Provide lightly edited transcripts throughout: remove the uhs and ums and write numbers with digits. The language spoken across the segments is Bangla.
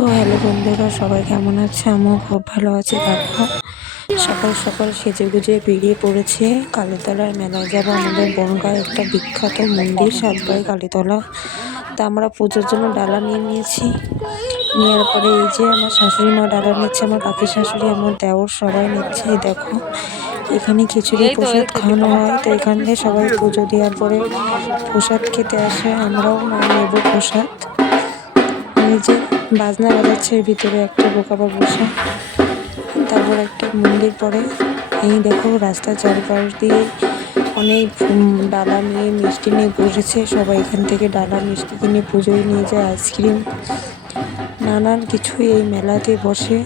সো হ্যালো বন্ধুরা, সবাই কেমন আছে? আমিও খুব ভালো আছি। দেখো, সকাল সকাল সেজে গুজে বেরিয়ে পড়েছে কালীতলার মেলায় যাব। আমাদের বনগাঁয় একটা বিখ্যাত মন্দির সাতবাই কালীতলা। তা আমরা পুজোর জন্য ডালা নিয়ে নিয়েছি। নেওয়ার পরে এই যে আমার শাশুড়ি মা ডালা নিচ্ছে, আমার কাকির শাশুড়ি, আমার দেওর সবাই নিচ্ছে। এই দেখো, এখানে খিচুড়ি প্রসাদ খাওয়ানো হয়। তো এখান থেকে সবাই পুজো দেওয়ার পরে প্রসাদ খেতে আসে, আমরাও নেব প্রসাদ। এই যে বাজনা বাজাচ্ছে, ভিতরে একটা বোকাবা বসে। তারপর একটা মন্দির পড়ে। এই দেখো, রাস্তার চারপাশ দিয়ে অনেক ডালা নিয়ে মিষ্টি নিয়ে বসেছে সবাই। এখান থেকে ডালা মিষ্টি কিনে পুজোয় নিয়ে যায়, আইসক্রিম নানান কিছুই এই মেলাতে বসে।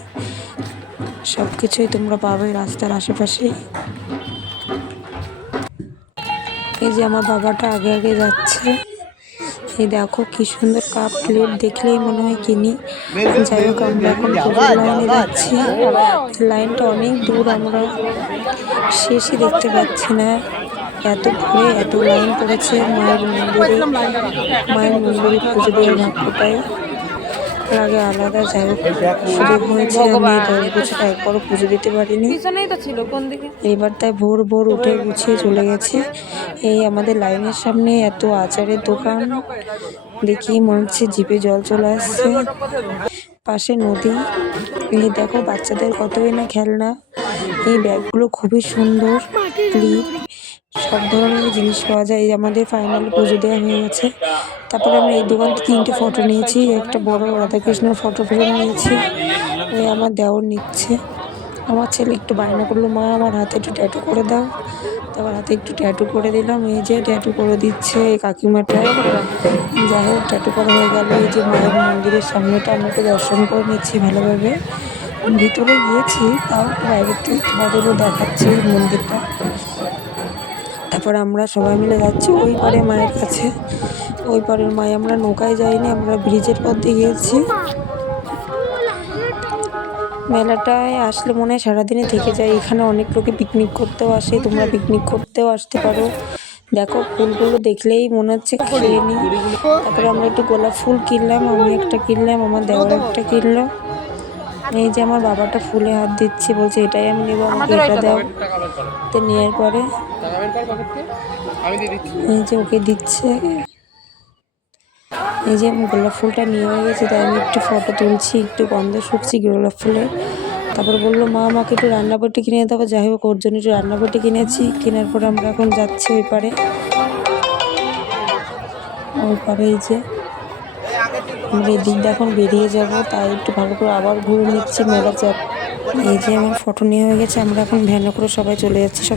সব কিছুই তোমরা পাবে রাস্তার আশেপাশে। এই যে আমার বাবাটা আগে আগে যাচ্ছে। এই দেখো কি সুন্দর কাপ প্লেট, দেখলেই মনে হয় কিনি। যাই হোক, আমরা এখন পুজোর লাইনে যাচ্ছি। লাইনটা অনেক দূর, আমরা শেষই দেখতে পাচ্ছি না, এত ঘুরে এত লাইন পড়েছে। মায়ের মন্দিরে পুজো দেওয়ার ভাগ্যটাই আগে আলাদা। যাই হোক, সুযোগ হয়েছে, আমি 10 বছর একবারও পুজো দিতে পারিনি। এইবার তাই ভোর ভোর উঠে গুছিয়ে চলে গেছি। এই আমাদের লাইনের সামনে এত আচারের দোকান, দেখি মনে হচ্ছে জিভে জল চলে আসছে। পাশে নদী। এই দেখো, বাচ্চাদের কতই না খেলনা। এই ব্যাগগুলো খুবই সুন্দর, ক্লিপ, সব ধরনের জিনিস পাওয়া যায়। এই আমাদের ফাইনাল পুজো দেওয়া হয়ে গেছে। তারপরে আমরা এই দোকান থেকে 3টে ফটো নিয়েছি, একটা বড় রাধাকৃষ্ণের ফটো ফ্রেম নিয়েছি। ওই আমার দেওর নিচ্ছে। আমার ছেলে একটু বায়না করলো, মা আমার হাতে একটু ট্যাটু করে দাও। তারপর হাতে একটু ট্যাটু করে দিলাম। এই যে ট্যাটু করে দিচ্ছে এই কাকিমাটা। যাই হোক, ট্যাটু করা হয়ে গেল। এই যে মায়ের মন্দিরের সামনেটা আমরা একটু দর্শন করে নিচ্ছি ভালোভাবে। ভিতরে গিয়েছি, তাও বাইরের থেকে তোমাদেরও দেখাচ্ছি মন্দিরটা। তারপর আমরা সবাই মিলে যাচ্ছি ওই পারে মায়ের কাছে। ওই পারের মায়ে, আমরা নৌকায় যাইনি, আমরা ব্রিজের পথ দিয়ে গিয়েছি। মেলাটায় আসলে মনে হয় সারাদিনে থেকে যায়। এখানে অনেক লোকে পিকনিক করতেও আসে, তোমরা পিকনিক করতেও আসতে পারো। দেখো, ফুলগুলো দেখলেই মনে হচ্ছে খেয়ে নিই। তারপরে আমরা একটু গোলাপ ফুল কিনলাম, আমি একটা কিনলাম, আমার দেওয়ার একটা কিনলো। এই যে আমার বাবাটা ফুলে হাত দিচ্ছে, বলছে এটাই আমি নেবো, আমাকে এটা দাও। তো নেওয়ার পরে এই যে ওকে দিচ্ছে। এই যে আমি গোলাপ ফুলটা নিয়ে হয়ে গেছে, তাই আমি একটু ফটো তুলছি, একটু গন্ধ শুকছি গোলাপ ফুলের। তারপরে বললো, মা আমাকে একটু রান্নাবাটি কিনে দেবো। যাই হোক, ওর জন্য একটু রান্নাবাটি কিনেছি। কেনার পরে আমরা এখন যাচ্ছি ওই পারে। এই যে আমরা এদিক দিয়ে এখন বেরিয়ে যাব, তাই একটু ভালো করে আবার ঘুরে নিচ্ছি মেলা। এই যে আমার ফটো নেওয়া হয়ে গেছে, আমরা এখন ভ্যানে করে সবাই চলে যাচ্ছি। সবাই